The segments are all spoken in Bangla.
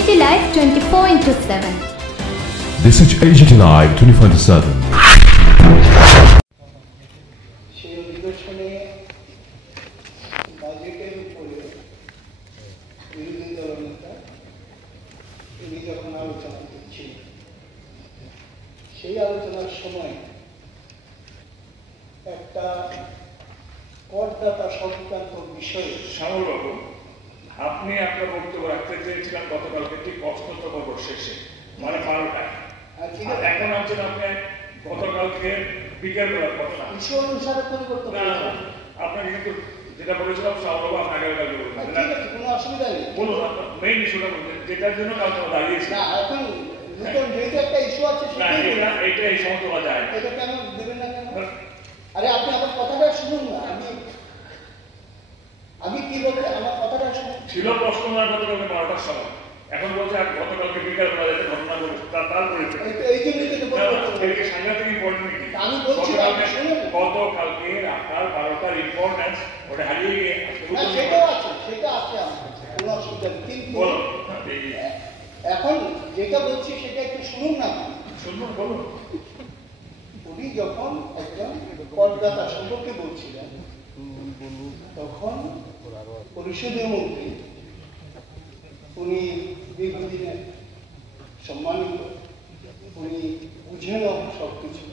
AGT Live 24/7. This is AGT Live 24/7. সেই অধিবেশনে বাজেটের উপরে বিরোধী দলনেতা তিনি যখন আলোচনা করছিলেন, সেই আলোচনার সময় একটা করদাতা সংক্রান্ত বিষয়ে শ্যামলবাবু, আপনি আপনার বক্তব্য রাখতে চেয়েছিলেন গতকালকে ঠিক অষ্টতম শেষে, মানে 12টায়। এখন আছেন আপনি গতকালকে বিকেলবেলার কথা। ইস্যু অনুসারে পরিবর্তন আপনাকে কিন্তু যেটা বলেছিলাম শ্যামলবাবু আপনি আগামীকালকে বলবেন, কোনো অসুবিধা নেই। বলুন আপনার মেইন ইস্যুটা বলতে, যেটার জন্য কাল আমরা দাঁড়িয়েছি। না, এখন নতুন যেহেতু একটা ইস্যু আছে এটা এই সময় তোলা যায়, এটা কেন দেবেন না কেন? আরে আপনি আমার কথাটা শুনুন না। আমি কি বলতে, আমার কথাটা শুনুন। ছিল প্রশ্ন না গতকালকে 12টার সময়, এখন বলছে গতকালকে বিকেলবেলা যাতে ঘটনা ঘটেছে তারপরে সাংঘাতিক ইম্পর্টেন্ট কি আমি বলছি গতকালকে আপনার 12টার ইম্পর্টেন্স ওটা হারিয়ে গিয়ে সেটাও আছে, সেটা আছে আমার কোনো অসুবিধা নেই। কিন্তু এখন যেটা বলছি সেটা একটু শুনুন না। শুনুন, বলুন। উনি যখন একজন করদাতা সম্পর্কে বলছিলেন, তখন পরিষদীয় মন্ত্রী, উনি দীর্ঘদিনের সম্মানিত, উনি বুঝেন সবকিছু,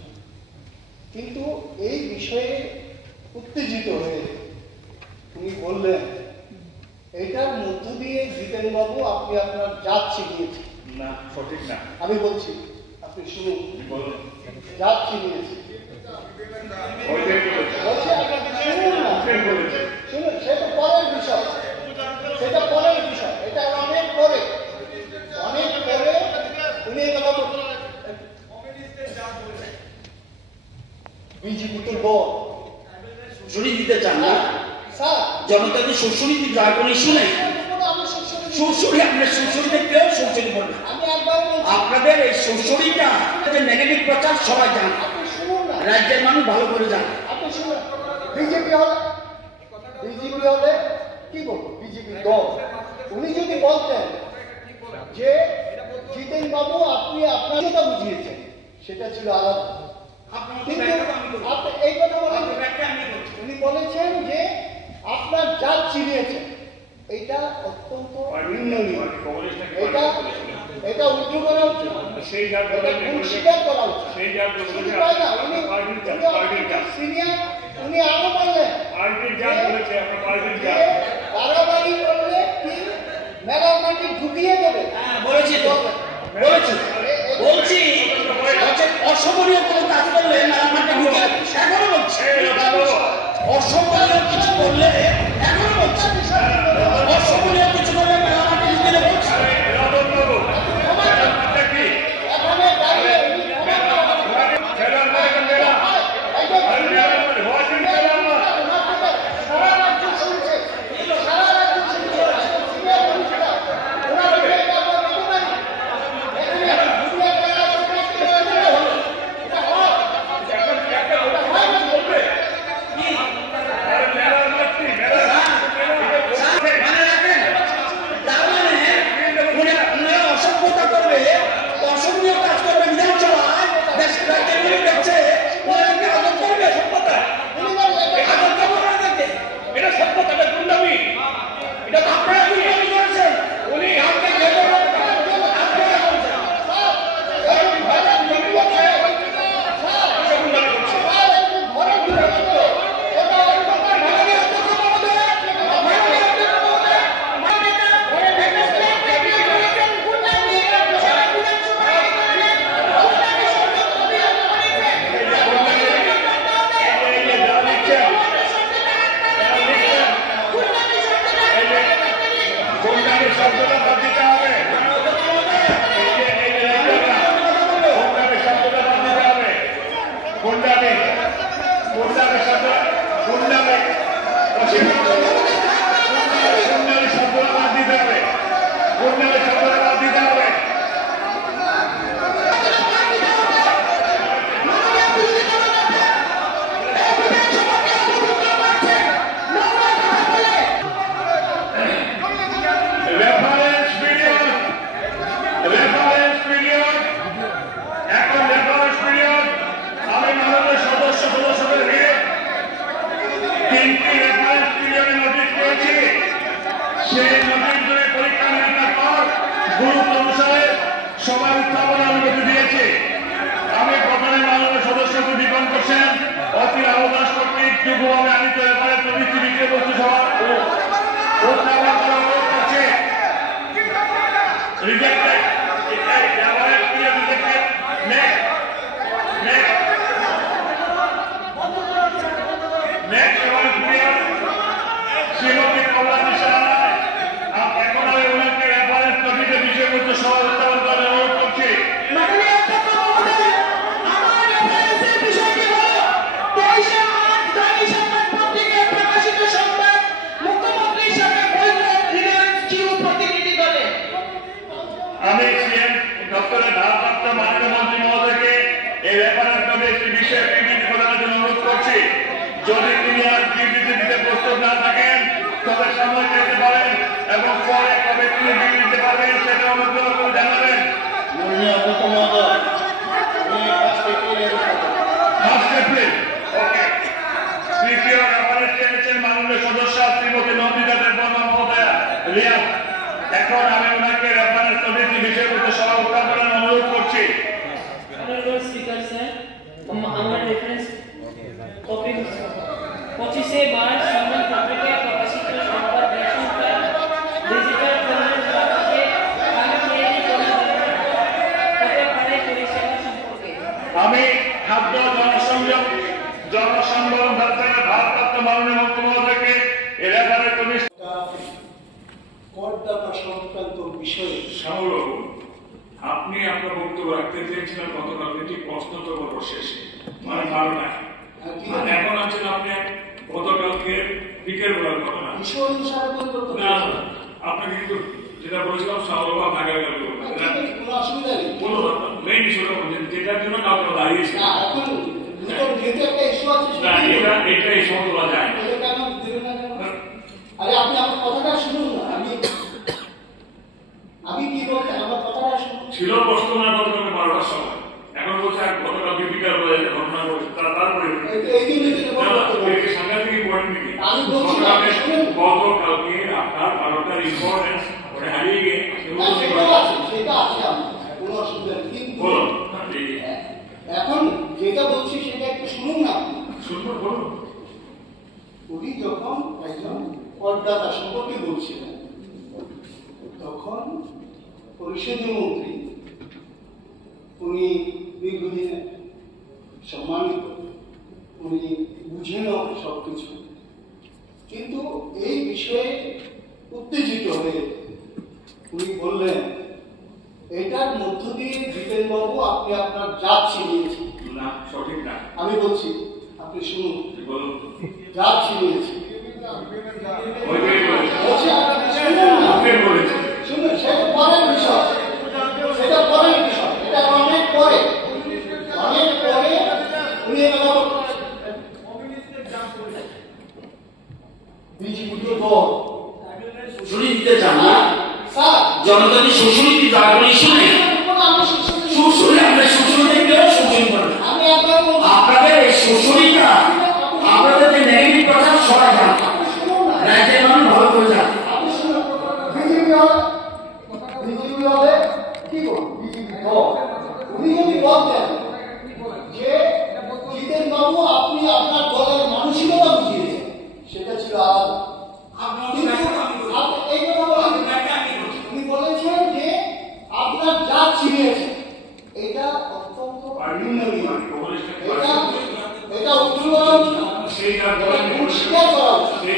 কিন্তু এই বিষয়ে উত্তেজিত হয়ে উনি বললেন, এটার মধ্য দিয়ে জিতেনবাবু আপনি আপনার জাত চিনিয়েছেন। না, সঠিক না। আমি বলছি, আপনি শুনুন। বলুন। জাত চিনিয়েছেন শুনুন, সেটা পরের বিষয়, সেটা পরের বিষয়, এটা অনেক পরে উনি কথা বলছেন। বিজেপি তো বল শোষণী দিতে চান না স্যার, জনতাকে শোষণী দিতে হয়, কোনো ইস্যু নেই। শোষণী, আপনার শোষণীতে কেউ শোষণী বলবে না। আপনাদের এই শোষণীটা যে নেগেটিভ প্রচার সবাই জানে, রাজ্যের মানুষ ভালো করে জানে। আপনি শুনুন, বিজেপি হলে কি বলবো, বিজেপি দল, উনি যদি বলতেন যে জিতেন বাবু আপনি আপনার যেটা বুঝিয়েছেন সেটা ছিল আলাদা, কিন্তু আপনি এই কথা বলেন, উনি বলেছেন যে আপনার জাত চিনিয়েছেন, এইটা অত্যন্ত নিন্দনীয়। এটা উল্টো করা উচিত, স্বীকার করা উচিত। সিনিয়র উনি আরো বললেন বাড়াবাড়ি করলে কি মেলার মাটি ঢুকিয়ে দেবে। বলছি অসমনীয় কোনো কাজ করলে মেলামাটি ঢুকে, এখনো বলছে অসমনীয় কিছু করলে, এখনো বলছে অসমনীয় কিছু করলে মেলামাটি ঢুকে দেবে। গুরুত্ব অনুসারে সবার উত্থাপনের অনুমতি দিয়েছে। আমি প্রথমে মাননীয় সদস্যকে বিজ্ঞান করছেন অতি আহ্বাস কর্তৃক যুগভাবে আনিত ব্যাপারে প্রবৃত্তি বিষয়বস্তু সভা উত্থাপন করা অনুরোধ করছে। রিজেক্টেড শ্রীমতী কল্যাণী সাহা এখন আমি ওনাকে রেফারেন্স কমিটির বিষয়বস্তু সভা উত্থাপন করার অনুরোধ করছি। আমি সিএম দপ্তরের ভারপ্রাপ্ত মাননীয় মন্ত্রী মহোদয়কে এই রেফারেন্স কমিটির বিষয়ে বিবৃতি প্রদানের জন্য অনুরোধ করছি। যদি তিনি আর বিবৃতি দিতে প্রস্তুত না থাকেন তবে সময় দিতে পারেন এবং পরে কবে তিনি বিবৃতি দিতে পারবেন সেটা অনুগ্রহ করে জানাবেন। তৃতীয় রেফারেন্স চেয়েছেন মাননীয় সদস্য শ্রীমতী নন্দিতা দেববর্মা মহোদয়া রিয়াদ। এখন আমি ওনাকে রেফারেন্স কমিটির বিষয়বস্তু সভা উত্থাপনের অনুরোধ করছি। Honorable Speaker sir, আমার রেফারেন্স কপি 25 মার্চ সংবাদ পত্রিকায় প্রকাশিত সংবাদ সংখ্যা ডিজিটাল কন্টেন্ট বাবদে কালক্রিয়ালি করা হতে পারে পরিষেবা সম্পর্কে। আমি খাদ্য জনসংযোগ দপ্তরের ভারপ্রাপ্ত মাননীয় মন্ত্রী মহোদয়কে এই রেফারেন্স কমিটি করদাতা সংক্রান্ত বিষয়ে শামুল আপনি আপনার বক্তব্য রাখতে চেয়েছিলেন গতকালকে ঠিক প্রশ্নোত্তর পর্ব শেষে মানে 12টায়। এখন আছেন আপনি গতকালকে বিকেল বেলার ঘটনা বিষয় অনুসারে পরিবর্তন না আপনাকে কিন্তু যেটা বলেছিলাম শামুল আপনাকে কোনো অসুবিধা নেই। কোনো মেইন বিষয়টা বলছেন যেটার জন্য কাউকে দাঁড়িয়েছে না এখন নতুন যেহেতু একটা ইস্যু আছে না এটা এই সময় তোলা যায় না। এটা কেন দিলেন না কেন? আরে আপনি আমার কথাটা শুনুন না। আমি কি বলতে আমার কথাটা শুনুন। ছিল প্রশ্ন না গতকালকে 12টার সময় এখন বলছে গতকালকে বিকাল বেলায় যে ঘটনা ঘটেছে তারপরে সাংঘাতিক পয়েন্ট নাকি গতকালকে আপনার 12টার ইম্পর্টেন্স হারিয়ে গিয়ে সেটা আছে কোনো অসুবিধা নেই। কিন্তু বলুন এখন যেটা বলছি সেটা একটু শুনুন না। শুনুন বলুন। উনি যখন একজন করদাতা সম্পর্কে বলছিলেন তখন পরিষদীয় মন্ত্রী উনি দীর্ঘদিন সম্মানিত, উনি বুঝেন সবকিছু, কিন্তু এই বিষয়ে উত্তেজিত হয়ে উনি বললেন এটার মধ্য দিয়ে জিতেন বাবু আপনি আপনার জাত ছিনিয়েছেন। না সঠিক না। আমি বলছি আপনি শুনুন। বলুন জাত ছিনিয়েছি শুনুন সেটা পরের বিষয়, সেটা পরের বিষয়, এটা অনেক পরে উনি বিজেপির দল শুনি দিতে চান না স্যার জনগণের শোষণীতি জাগরণ ইস্যু নেই। শোষণে আমরা শোষণ দেখলেও শোষণ করেন আমি একবার আপনাদের এই শোষণীটা আপনাদের যে নেগেটিভ কথা সবাই জান রাজ্যের মানুষ ভালো করে যান। বিজেপি হবে কি বিজেপি দল উনি যদি বলতেন যে জিতেন বাবু আপনি আপনার দলের মানসিকতা বুঝিয়েছেন সেটা ছিল আলাদা। উনি বলেছেন যে আপনার জাত ছিনিয়েছেন, এটা অত্যন্ত এটা উত্তোলন পরিষ্কার করা উচিত।